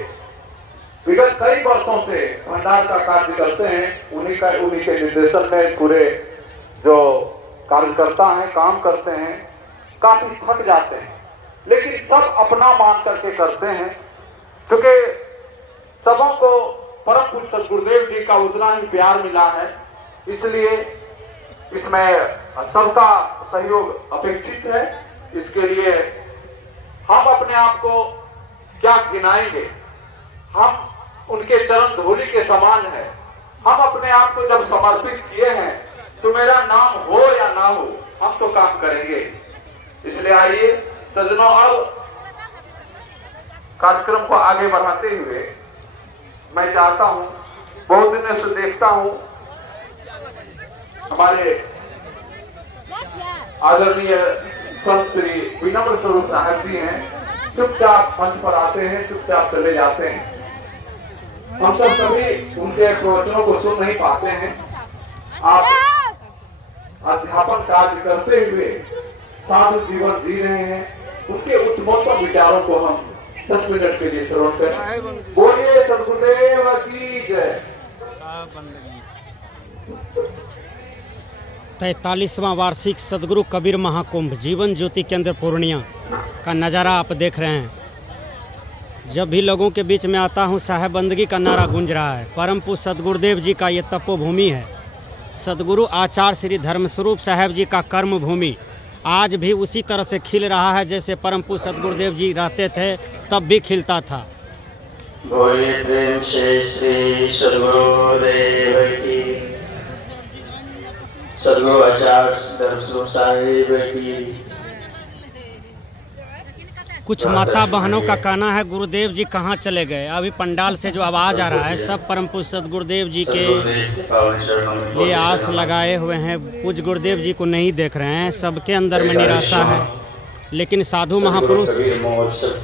विगत कई वर्षों से भंडार का कार्य करते हैं, उन्हीं के निर्देशन में पूरे जो कार्यकर्ता हैं काम करते हैं, काफी थक जाते हैं, लेकिन सब अपना मान करके करते हैं, क्योंकि सबों को परम पूज्य सदगुरुदेव जी का उतना ही प्यार मिला है, इसलिए इसमें सबका सहयोग अपेक्षित है। इसके लिए हम अपने आप को क्या गिनाएंगे, हम उनके चरण धूलि के समान है। हम अपने आप को जब समर्पित किए हैं तो मेरा नाम हो या ना हो, हम तो काम करेंगे। इसलिए आइए सज्जनों, अब कार्यक्रम को आगे बढ़ाते हुए मैं चाहता हूं, बहुत दिनों से देखता हूं हमारे आदरणीय संत श्री विनम्र स्वरूप साहब जी हैं, चुपचाप मंच पर आते हैं, चुपचाप चले जाते हैं। हम सब कभी उनके प्रवचनों को सुन नहीं पाते हैं। आप अध्यापन कार्य करते हुए साधु जीवन जी रहे हैं, उनके उच्चतम विचारों को हम 10 मिनट के लिए श्रवण करें। बोलिए सदगुरुदेव की जय। 43वां वार्षिक सदगुरु कबीर महाकुंभ जीवन ज्योति केंद्र पूर्णिया का नज़ारा आप देख रहे हैं। जब भी लोगों के बीच में आता हूँ, साहेब बंदगी का नारा गूंज रहा है। परम पूज्य सदगुरुदेव जी का ये तपोभूमि है। सदगुरु आचार्य श्री धर्मस्वरूप साहेब जी का कर्म भूमि आज भी उसी तरह से खिल रहा है जैसे परम पूज्य सदगुरुदेव जी रहते थे तब भी खिलता था। बोलिए प्रेम से श्री सदगुरुदेव की, सदगुरु आचार्य धर्मस्वरूप साहेब की। कुछ माता बहनों का कहना है गुरुदेव जी कहाँ चले गए। अभी पंडाल से जो आवाज़ आ रहा है सब परम पूज्य सदगुरुदेव जी के लिए आस लगाए हुए हैं। पूज्य गुरुदेव जी को नहीं देख रहे हैं, सबके अंदर में निराशा है, लेकिन साधु महापुरुष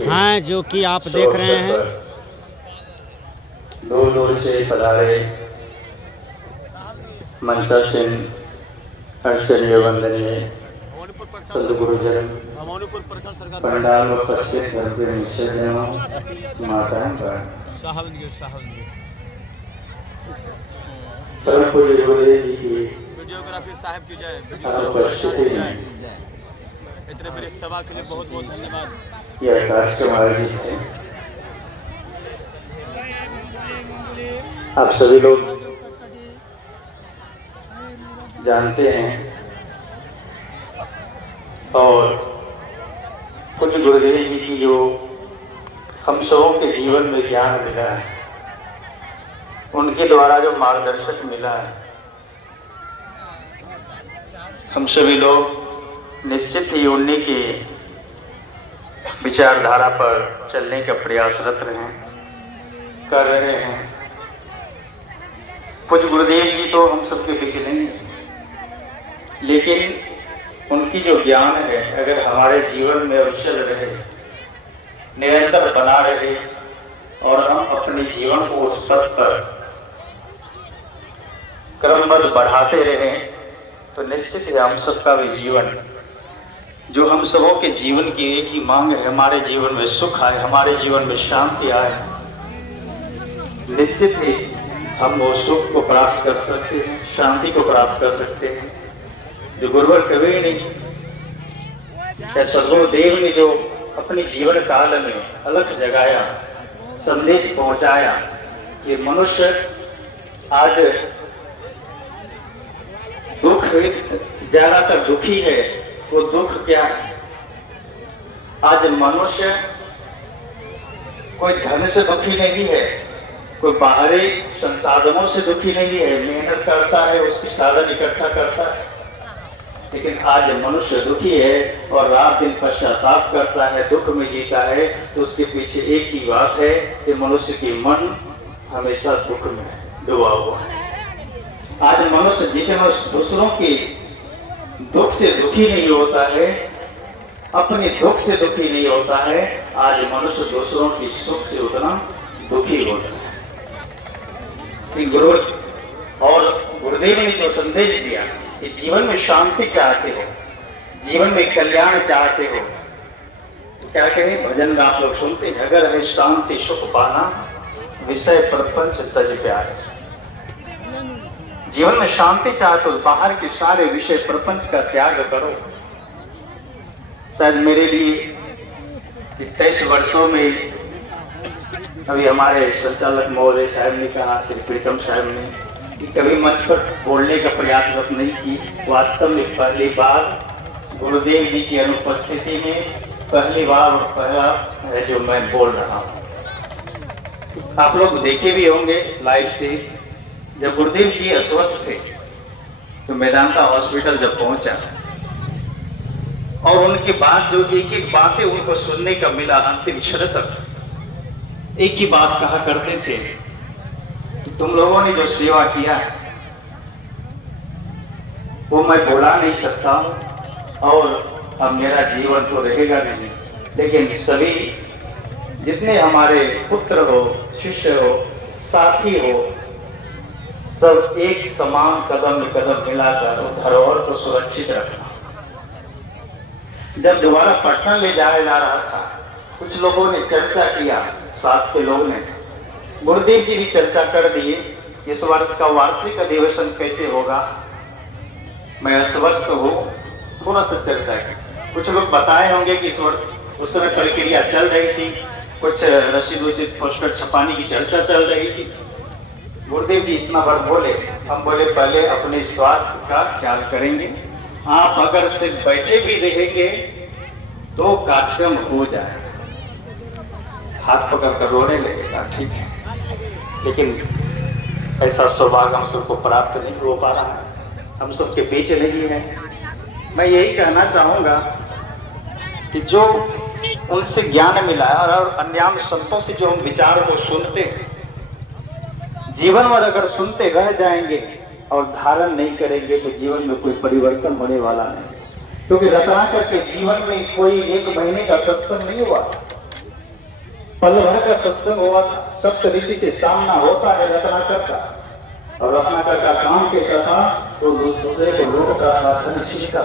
हैं जो कि आप देख रहे हैं। दूर दूर से पधारे मनसा सिंह अर्चनीय वंदनीय सदगुरुजन, पंडाल में उपस्थित धर्म के निश्चयजनों, माताएं परम पूज्य गुरुदेव जी की उपस्थिति में यह कार्यक्रम आयोजित है। आप सभी लोग जानते हैं और कुछ गुरुदेव जी की जो हम सबों के जीवन में ज्ञान मिला है, उनके द्वारा जो मार्गदर्शन मिला है, हम सभी लोग निश्चित ही उन्हीं की विचारधारा पर चलने का प्रयासरत कर रहे हैं। कुछ गुरुदेव जी तो हम सबके बीच नहीं है, लेकिन उनकी जो ज्ञान है अगर हमारे जीवन में अविचल रहे, निरंतर बना रहे और हम अपने जीवन को उस पथ पर क्रमबद्ध बढ़ाते रहें, तो निश्चित ही हम सबका भी जीवन, जो हम सबों के जीवन की एक ही मांग है, हमारे जीवन में सुख आए, हमारे जीवन में शांति आए, निश्चित ही हम वो सुख को प्राप्त कर सकते हैं, शांति को प्राप्त कर सकते हैं जो गुरुवर कभी नहीं। सदगुरुदेव ने जो अपने जीवन काल में अलख जगाया, संदेश पहुंचाया कि मनुष्य आज दुख ज्यादातर दुखी है। वो दुख क्या है? आज मनुष्य कोई धन से दुखी नहीं है, कोई बाहरी संसाधनों से दुखी नहीं है, मेहनत करता है, उसकी साधन इकट्ठा करता है, लेकिन आज मनुष्य दुखी है और रात दिन पश्चाताप करता है, दुख में जीता है। तो उसके पीछे एक ही बात है कि मनुष्य की मन हमेशा दुख में डूबा हुआ है। आज मनुष्य जितने दूसरों के दुख से दुखी नहीं होता है, अपने दुख से दुखी नहीं होता है, आज मनुष्य दूसरों की सुख से उतना दुखी होता है। गुरु और गुरुदेव ने जो संदेश दिया कि जीवन में शांति चाहते हो, जीवन में कल्याण चाहते हो, तो क्या कहें? भजन में आप लोग सुनते हैं, अगर है शांति सुख पाना, विषय प्रपंच तज प्यारे। जीवन में शांति चाहते हो, बाहर के सारे विषय प्रपंच का त्याग करो। शायद मेरे लिए 23 वर्षों में अभी हमारे संचालक महोदय साहब ने कहा, श्री प्रीतम साहब ने, कि कभी मंच पर बोलने का प्रयास नहीं की। वास्तव में पहली बार गुरुदेव जी की अनुपस्थिति में पहली बार और पहला है जो मैं बोल रहा हूँ। आप लोग देखे भी होंगे लाइव से, जब गुरुदेव जी अस्वस्थ थे तो मेदांता हॉस्पिटल जब पहुंचा और उनके बाद जो एक एक बातें उनको सुनने का मिला, अंतिम क्षण तक एक ही बात कहा करते थे कि तुम लोगों ने जो सेवा किया है वो मैं भुला नहीं सकता हूं और अब मेरा जीवन तो रहेगा नहीं, लेकिन सभी जितने हमारे पुत्र हो, शिष्य हो, साथी हो, सब एक समान कदम कदम मिलाकर धरोहर को सुरक्षित रखना। जब दोबारा पटना ले जाया जा रहा था, कुछ लोगों ने चर्चा किया, साथ के लोग ने, गुरुदेव जी भी चर्चा कर दिए इस वर्ष का वार्षिक अधिवेशन कैसे होगा। मैं अस्वस्थ हूँ, थोड़ा सा चर्चा की। कुछ लोग बताए होंगे कि इस वर्ष उस समय प्रक्रिया चल रही थी, कुछ रसीद वसीद पोस्टर छपाने की चर्चा चल रही थी। गुरुदेव जी इतना बार बोले, हम बोले पहले अपने स्वास्थ्य का ख्याल करेंगे, आप अगर सिर्फ बैठे भी रहेंगे तो कार्यक्रम हो जाए। हाथ पकड़ कर रोने लगेगा, ठीक है, लेकिन ऐसा सौभाग्य हम सबको प्राप्त नहीं हो पा रहा है, हम सबके बीच नहीं है। मैं यही कहना चाहूँगा कि जो उनसे ज्ञान मिला और अन्य संतों से जो हम विचार को सुनते हैं, जीवन में अगर सुनते रह जाएंगे और धारण नहीं करेंगे तो जीवन में कोई परिवर्तन होने वाला नहीं। क्योंकि रत्नाकर के जीवन में कोई 1 महीने का सत्संग नहीं हुआ, पल भर का सत्संग हुआ था। सप्त ऋषि से सामना होता है रत्नाकर का, और रत्नाकर का काम कैसा था, तो दूसरे को लोग का था।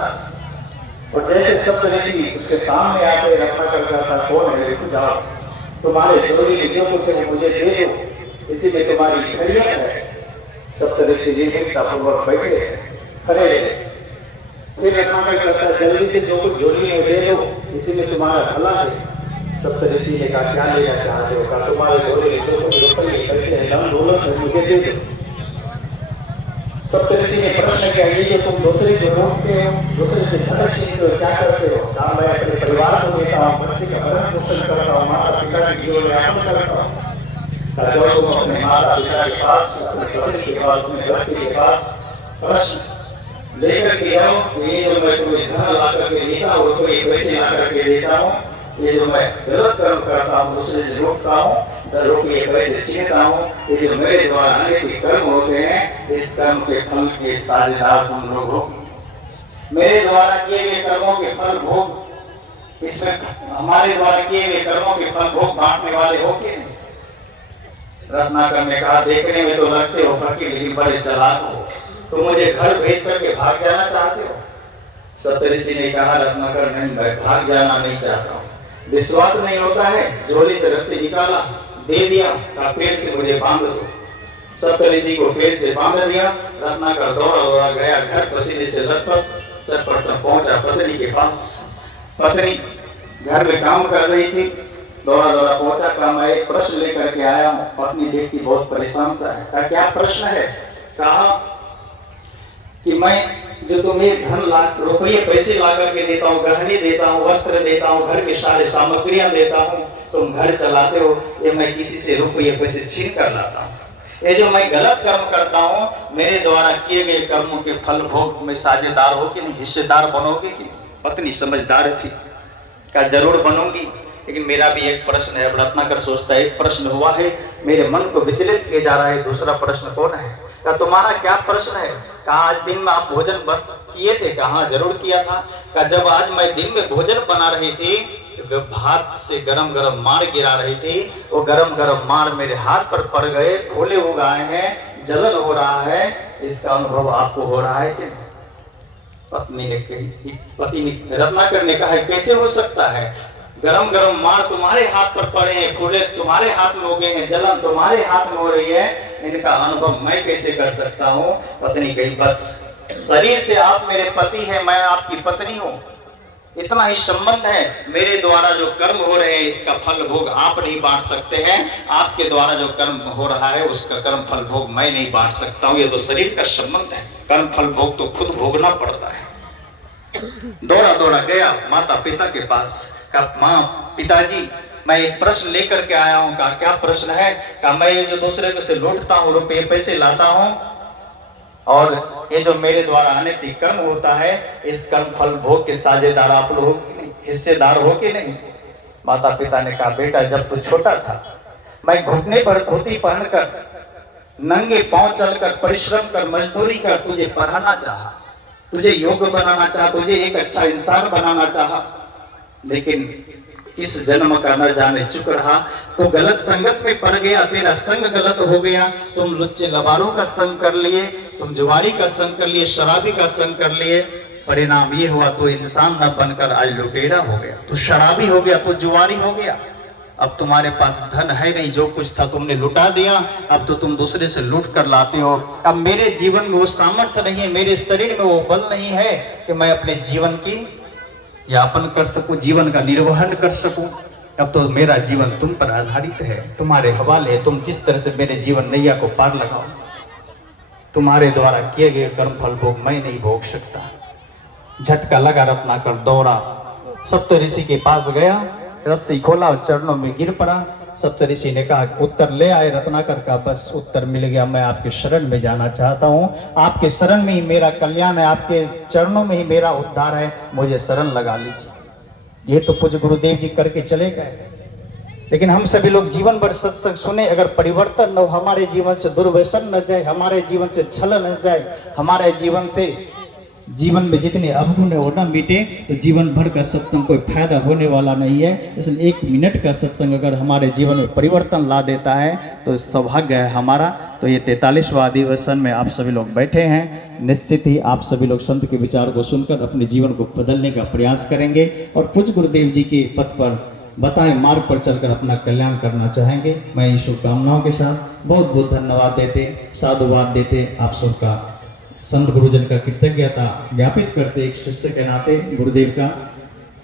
और जैसे सप्त ऋषि उसके सामने आते, रत्नाकर का था, कौन है, देखो जाओ, तुम्हारे जरूरी विधियों को मुझे दे दो, इसी में तुम्हारी खैरियत है। सप्त ऋषि जी पूर्वक बैठे खड़े रहे, फिर रत्नाकर कहता है जल्दी से जो कुछ झोली में दे दो, इसी में तुम्हारा भला है। सप्त ऋषि ने कहा क्या लेना चाहते हो? कहा तुम्हारे झोली में जो कुछ मुझे दे दो। सप्त ऋषि ने प्रश्न किया, ये जो तुम दूसरे को रोकते हो, दूसरे से धन छीनते हो, क्या करते हो? कहा मैं अपने परिवार को देता हूँ, बच्चे का भरण पोषण करता हूँ, माता पिता की जीवन यापन करता हूँ। जब तुम अपने माता पिता के पास, अपने पति के पास, अपने व्यक्ति के पास प्रश्न लेकर के जाओ, ये जो मैं तुम्हें धन ला करके देता हूँ, कोई पैसे ला करके देता हूँ, ये जो मैं गलत कर्म करता हूँ, दूसरे से रोकता हूँ, रोकने के पैसे छीनता हूँ, ये जो मेरे द्वारा अनेक कर्म होते हैं, इस कर्म के फल के साझेदार तुम लोग हो। मेरे द्वारा किए गए कर्मों के फल भोग, इसमें हमारे द्वारा किए गए कर्मों के फल भोग बांटने वाले हो के नहीं। रत्नाकर ने कहा देखने में तो लगते हो फकीर, लेकिन बड़े चालाक हो, तो मुझे घर भेज करके भाग जाना चाहते हो? सप्त ऋषि ने कहा रत्नाकर नहीं, मैं भाग जाना नहीं चाहता हूँ। विश्वास नहीं होता है, झोली से रस्सी निकाला, दे दिया, कहा पेड़ से मुझे बांध दो। सप्तऋषि को पेड़ से बांध दिया। रत्नाकर दौड़ा दौड़ा गया घर, पसीने से लथपथ, सर्वप्रथम पहुंचा पत्नी के पास। पत्नी घर में काम कर रही थी, दौड़ा दौड़ा पहुंचा, कहा मैं एक प्रश्न लेकर के आया हूँ। पत्नी देखी बहुत परेशान सा है। कहा क्या प्रश्न है? कहा कि मैं जो तुम्हें धन लाख रुपये पैसे ला करके देता हूँ, गहने देता हूँ, वस्त्र देता हूँ, घर के सारे सामग्रियां देता हूँ, तुम घर चलाते हो, ये मैं किसी से रुपये पैसे छीन कर लाता हूँ। ये जो मैं गलत कर्म करता हूँ, मेरे द्वारा किए गए कर्मों के फल भोग में साझेदार हो कि नहीं, हिस्सेदार बनोगे कि नहीं? पत्नी समझदार थी, कहा जरूर बनूंगी, लेकिन मेरा भी एक प्रश्न है। अब रत्नाकर सोचता है एक प्रश्न हुआ है, मेरे मन को विचलित किया जा रहा है, दूसरा प्रश्न कौन है? कहा तुम्हारा क्या प्रश्न है? कहा आज दिन में आप भोजन किए थे? कहा जरूर किया था। कहा जब आज मैं दिन में भोजन बना रही थी तो भात से गरम गरम मार गिरा रही थी, वो गरम गरम मार मेरे हाथ पर पड़ गए, फूले हो गए हैं, जलन हो रहा है, इसका अनुभव आपको हो रहा है कि? पत्नी ने कही, पति ने रत्नाकर ने कहा कैसे हो सकता है? गरम गरम मार तुम्हारे हाथ पर पड़े हैं, फूले तुम्हारे हाथ में हो गए हैं, जलन तुम्हारे हाथ में हो रही है, इनका अनुभव मैं कैसे कर सकता हूँ? पत्नी कही बस शरीर से आप मेरे पति हैं, मैं आपकी पत्नी हूँ, इतना ही संबंध है। मेरे द्वारा जो कर्म हो रहे हैं इसका फल भोग आप नहीं बांट सकते हैं, आपके द्वारा जो कर्म हो रहा है उसका कर्म फल भोग मैं नहीं बांट सकता हूँ। ये तो शरीर का संबंध है, कर्म फल भोग तो खुद भोगना पड़ता है। दौड़ा दौड़ा गया माता पिता के पास, कहा माँ पिताजी मैं एक प्रश्न लेकर के आया हूँ। कहा क्या प्रश्न है? कहा मैं ये जो दूसरे को से लूटता हूँ, रुपये पैसे लाता हूँ, और ये जो मेरे द्वारा अनैतिक कर्म होता है, इस कर्म फल भोग के साझेदार आप लोग हो कि नहीं, हिस्सेदार हो कि नहीं? माता पिता ने कहा बेटा जब तू छोटा था मैं घुटने पर धोती पहनकर नंगे पांव चलकर परिश्रम कर मजदूरी कर तुझे पढ़ाना चाहा, तुझे योग्य बनाना चाहा, तुझे एक अच्छा इंसान बनाना चाहा, लेकिन इस जन्म का न जाने चुक रहा तो गलत संगत में पड़ गया, तेरा संग गलत हो गया, तुम लुच्चे लबारों का संग कर लिए, तुम जुआरी का संग कर लिए, शराबी का संग कर लिए, परिणाम ये हुआ तो इंसान न बनकर आज लुटेरा हो गया, तो शराबी हो गया, तो जुआरी हो गया। अब तुम्हारे पास धन है नहीं, जो कुछ था तुमने लुटा दिया, अब तो तुम दूसरे से लूट कर लाते हो। अब मेरे जीवन में वो सामर्थ्य नहीं है, मेरे शरीर में वो बल नहीं है कि मैं अपने जीवन की यापन कर सकूं, जीवन का निर्वहन कर सकूं। अब तो मेरा जीवन तुम पर आधारित है, तुम्हारे हवाले है, तुम जिस तरह से मेरे जीवन नैया को पार लगाओ। तुम्हारे द्वारा किए गए कर्म फल भोग मैं नहीं भोग सकता। झटका लगा, रत्नाकर दौड़ा, सप्तऋषि के पास गया, रस्सी खोला और चरणों में गिर पड़ा। सप्तऋषि ने कहा उत्तर ले आए। रत्नाकर का बस उत्तर मिल गया, मैं आपके शरण में जाना चाहता हूँ, आपके शरण में ही मेरा कल्याण है, आपके चरणों में ही मेरा उद्धार है, मुझे शरण लगा लीजिए। ये तो पूज्य गुरुदेव जी करके चले गए, लेकिन हम सभी लोग जीवन भर सत्संग सुने, अगर परिवर्तन न हो, हमारे जीवन से दुर्व्यसन न जाए, हमारे जीवन से छल न जाए, हमारे जीवन में जितने अवगुण है वो न मिटे, तो जीवन भर का सत्संग कोई फायदा होने वाला नहीं है। इसलिए 1 मिनट का सत्संग अगर हमारे जीवन में परिवर्तन ला देता है तो सौभाग्य है हमारा। तो ये 43वां अधिवेशन में आप सभी लोग बैठे हैं, निश्चित ही आप सभी लोग संत के विचार को सुनकर अपने जीवन को बदलने का प्रयास करेंगे और पूज्य गुरुदेव जी के पथ पर बताएं मार्ग पर चलकर अपना कल्याण करना चाहेंगे। मैं इन शुभकामनाओं के साथ बहुत बहुत धन्यवाद देते, साधुवाद देते, आप सबका संत गुरुजन का कृतज्ञता ज्ञापित करते एक शिष्य के नाते गुरुदेव का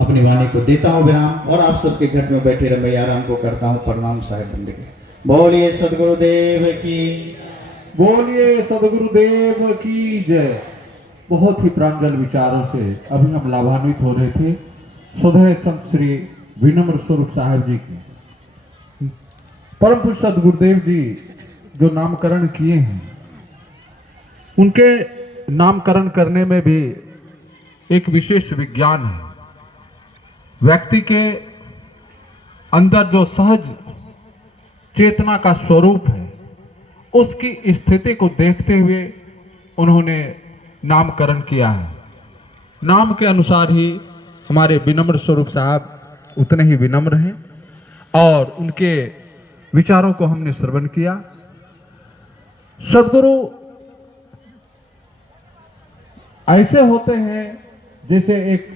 अपनी वाणी को देता हूँ विराम और आप सबके घर में बैठे रमैया राम को करता हूँ प्रणाम साहेब बंदगी। बोलिए सदगुरुदेव की, बोलिए सदगुरुदेव की जय। बहुत ही प्रांजल विचारों से अभी हम लाभान्वित हो रहे थे स्वधेय संत श्री विनम्र स्वरूप साहब जी की। परम पूज्य सदगुरुदेव जी जो नामकरण किए हैं, उनके नामकरण करने में भी एक विशेष विज्ञान है। व्यक्ति के अंदर जो सहज चेतना का स्वरूप है, उसकी स्थिति को देखते हुए उन्होंने नामकरण किया है। नाम के अनुसार ही हमारे विनम्र स्वरूप साहब उतने ही विनम्र हैं और उनके विचारों को हमने श्रवण किया। सदगुरु ऐसे होते हैं जैसे एक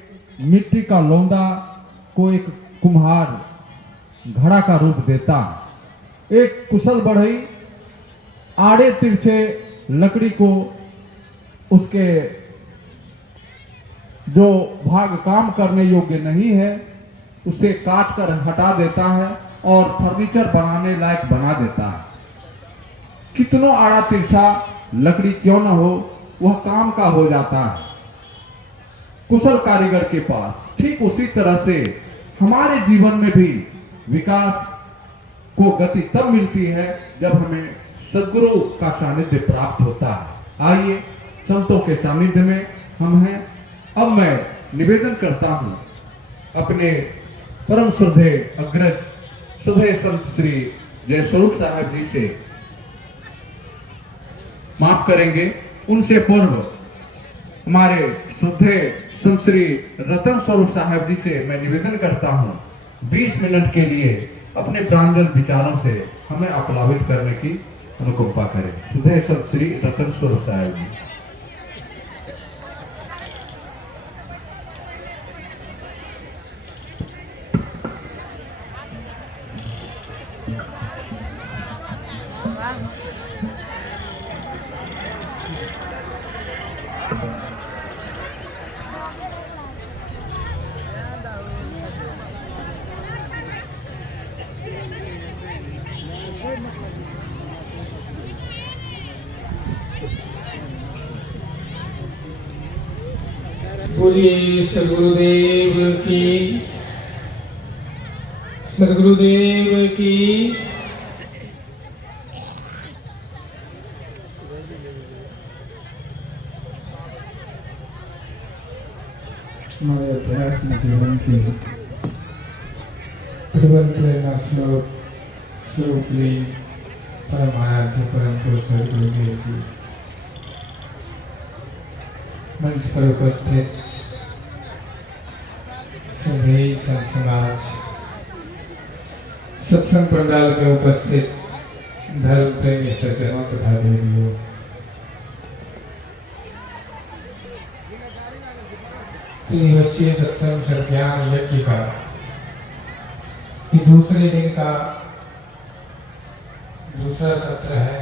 मिट्टी का लौंदा को एक कुम्हार घड़ा का रूप देता, एक कुशल बढ़ई आड़े तिरछे लकड़ी को उसके जो भाग काम करने योग्य नहीं है उसे काट कर हटा देता है और फर्नीचर बनाने लायक बना देता है। कितनों आड़ा तिरछा लकड़ी क्यों न हो, वह काम का हो जाता है कुशल कारीगर के पास। ठीक उसी तरह से हमारे जीवन में भी विकास को गति तब मिलती है जब हमें सद्गुरु का सानिध्य प्राप्त होता है। आइए संतों के सानिध्य में हम हैं। अब मैं निवेदन करता हूं अपने परम श्रद्धेय अग्रज श्रद्धेय संत श्री जय स्वरूप साहब जी से, माफ करेंगे उनसे पूर्व हमारे श्रद्धेय संत श्री रतन स्वरूप साहब जी से मैं निवेदन करता हूं 20 मिनट के लिए अपने प्रांजल विचारों से हमें अपलावित करने की अनुकंपा करें। श्रद्धेय संत श्री रतन स्वरूप साहब जी। बोलिए सदगुरुदेव की, सदगुरुदेव की। हमारे अध्यात्म जीवन के प्रबल प्रेरणा स्वरूप परम आराध्य परम पुरुष सदगुरुदेव जी, मंच पर उपस्थित सभी संत समाज, सत्संग पंडाल में उपस्थित धर्म प्रेमी सज्जनों तथा देवियों, दिवसीय सत्संग संज्ञान यज्ञ का ये दूसरे दिन का दूसरा सत्र है।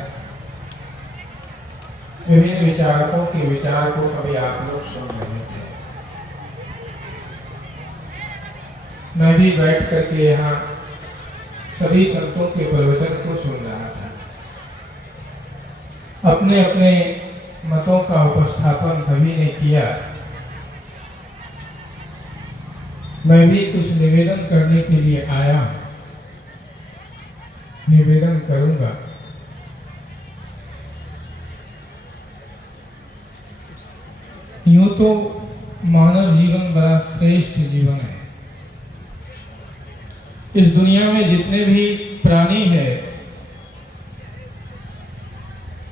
विभिन्न विचारकों के विचार को कभी आप लोग सुन रहे थे। मैं भी बैठ करके यहाँ सभी संतों के प्रवचन को सुन रहा था। अपने अपने मतों का उपस्थापन सभी ने किया। मैं भी कुछ निवेदन करने के लिए आया, निवेदन करूंगा। यूं तो मानव जीवन बड़ा श्रेष्ठ जीवन है। इस दुनिया में जितने भी प्राणी हैं,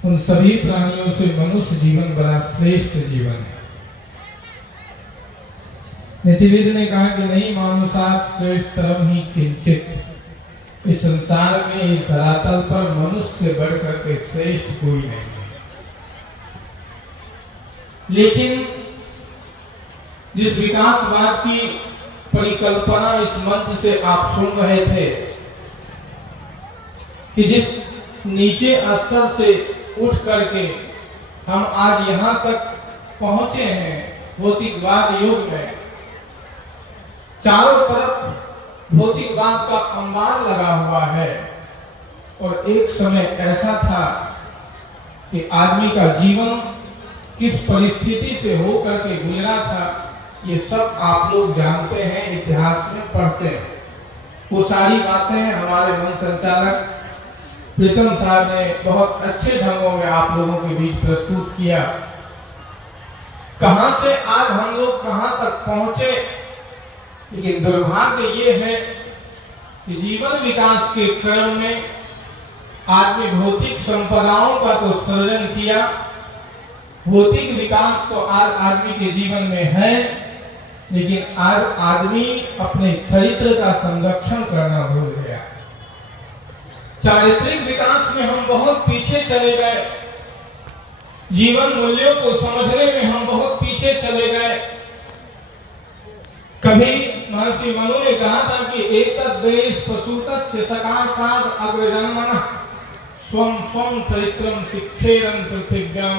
उन सभी प्राणियों से मनुष्य जीवन बड़ा श्रेष्ठ जीवन है। नीतिविद ने कहा कि नहीं मानुषात् श्रेष्ठतरम ही किंचित। इस संसार में, इस धरातल पर मनुष्य से बढ़कर के श्रेष्ठ कोई नहीं है। लेकिन जिस विकासवाद की परिकल्पना इस मंच से आप सुन रहे थे कि जिस नीचे स्तर से उठ करके हम आज यहाँ तक पहुंचे हैं, भौतिकवाद युग में चारों तरफ भौतिकवाद का अंबार लगा हुआ है। और एक समय ऐसा था कि आदमी का जीवन किस परिस्थिति से होकर के गुजरा था, ये सब आप लोग जानते हैं, इतिहास में पढ़ते हैं। वो सारी बातें हमारे मन संचालक प्रीतम साहब ने बहुत अच्छे ढंगों में आप लोगों के बीच प्रस्तुत किया। कहां से आज हम लोग कहां तक पहुंचे। लेकिन दुर्भाग्य ये है कि जीवन विकास के क्रम में आदमी भौतिक संपदाओं का तो सृजन किया, भौतिक विकास तो आज आदमी के जीवन में है, लेकिन आज आदमी अपने चरित्र का संरक्षण करना भूल गया। चारित्रिक विकास में हम बहुत पीछे चले गए, जीवन मूल्यों को समझने में हम बहुत पीछे चले गए। कभी महर्षि मनु ने कहा था कि एतद् देश प्रसूतस्य सकाशात् अग्रजन्मनः स्वं स्वं चरित्रं शिक्षेरन् पृथिव्यां